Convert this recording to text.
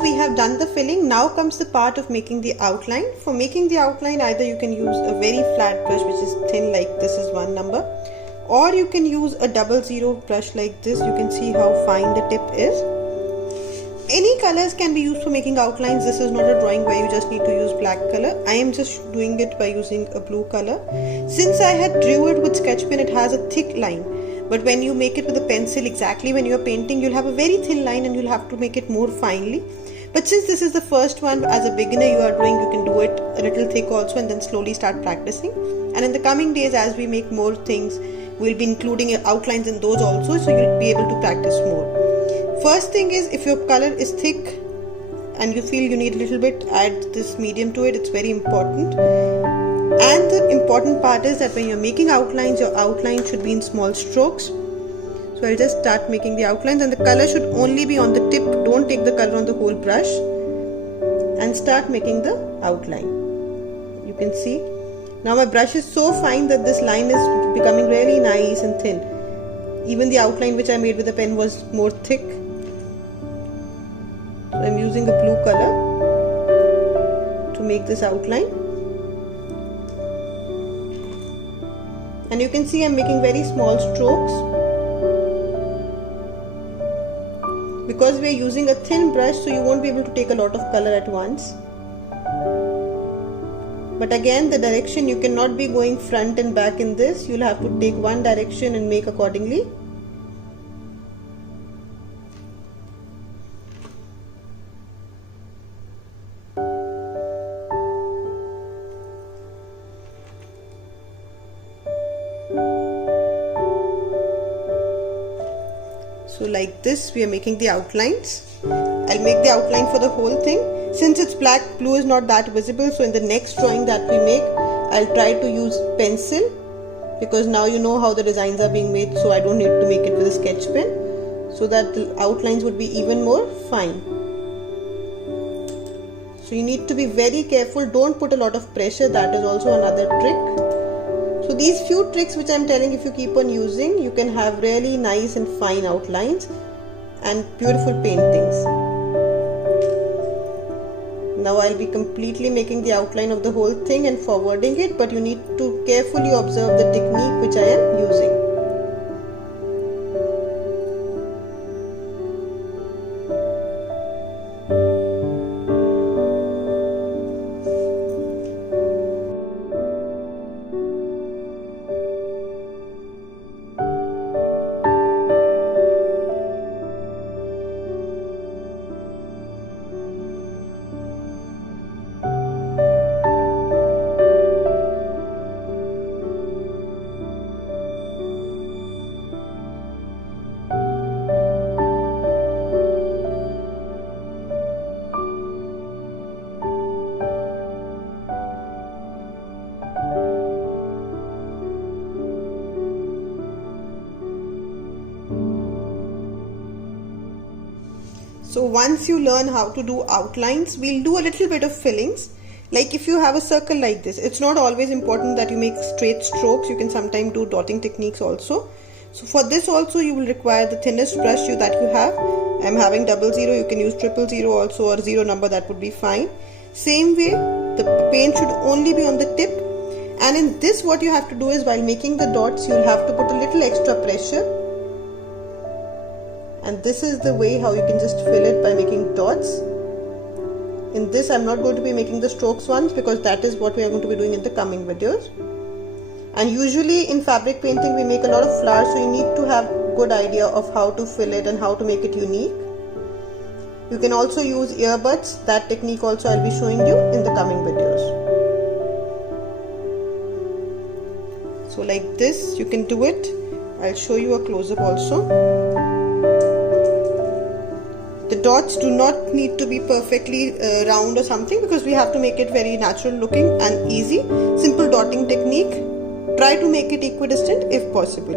we have done the filling. Now comes the part of making the outline. For making the outline, either you can use a very flat brush which is thin, like this is one number, or you can use a 00 brush like this. You can see how fine the tip is. Any colors can be used for making outlines. This is not a drawing where you just need to use black color. I am just doing it by using a blue color. Since I had drew it with sketch pen, it has a thick line. But when you make it with a pencil, exactly when you are painting, you'll have a very thin line and you'll have to make it more finely. But since this is the first one, as a beginner you are doing, you can do it a little thick also and then slowly start practicing. And in the coming days, as we make more things, we'll be including outlines in those also, so you'll be able to practice more. First thing is, if your color is thick and you feel you need a little bit, add this medium to it. It's very important. And the important part is that when you're making outlines, your outline should be in small strokes. So I'll just start making the outlines, and the color should only be on the tip. Don't take the color on the whole brush, and start making the outline. You can see now my brush is so fine that this line is becoming really nice and thin. Even the outline which I made with the pen was more thick. So I'm using a blue color to make this outline. And you can see I'm making very small strokes. Because we are using a thin brush, so you won't be able to take a lot of color at once. But again, the direction, you cannot be going front and back in this. You'll have to take one direction and make accordingly. So like this we are making the outlines. I'll make the outline for the whole thing. Since it's black, blue is not that visible, so in the next drawing that we make, I'll try to use pencil, because now you know how the designs are being made, so I don't need to make it with a sketch pen, so that the outlines would be even more fine. So you need to be very careful, don't put a lot of pressure, that is also another trick. So these few tricks which I'm telling, if you keep on using, you can have really nice and fine outlines and beautiful paintings. Now I'll be completely making the outline of the whole thing and forwarding it, but you need to carefully observe the technique which I am using. So once you learn how to do outlines, we'll do a little bit of fillings. Like if you have a circle like this, it's not always important that you make straight strokes. You can sometimes do dotting techniques also. So for this also you will require the thinnest brush that you have. I'm having 00, you can use 000 also, or 0 number, that would be fine. Same way, the paint should only be on the tip. And in this, what you have to do is, while making the dots, you'll have to put a little extra pressure. And this is the way how you can just fill it, by making dots. In this, I'm not going to be making the strokes ones, because that is what we are going to be doing in the coming videos. And usually in fabric painting we make a lot of flowers, so you need to have good idea of how to fill it and how to make it unique. You can also use earbuds. That technique also I'll be showing you in the coming videos. So like this you can do it. I'll show you a close-up also. The dots do not need to be perfectly round or something, because we have to make it very natural looking and easy. Simple dotting technique. Try to make it equidistant if possible.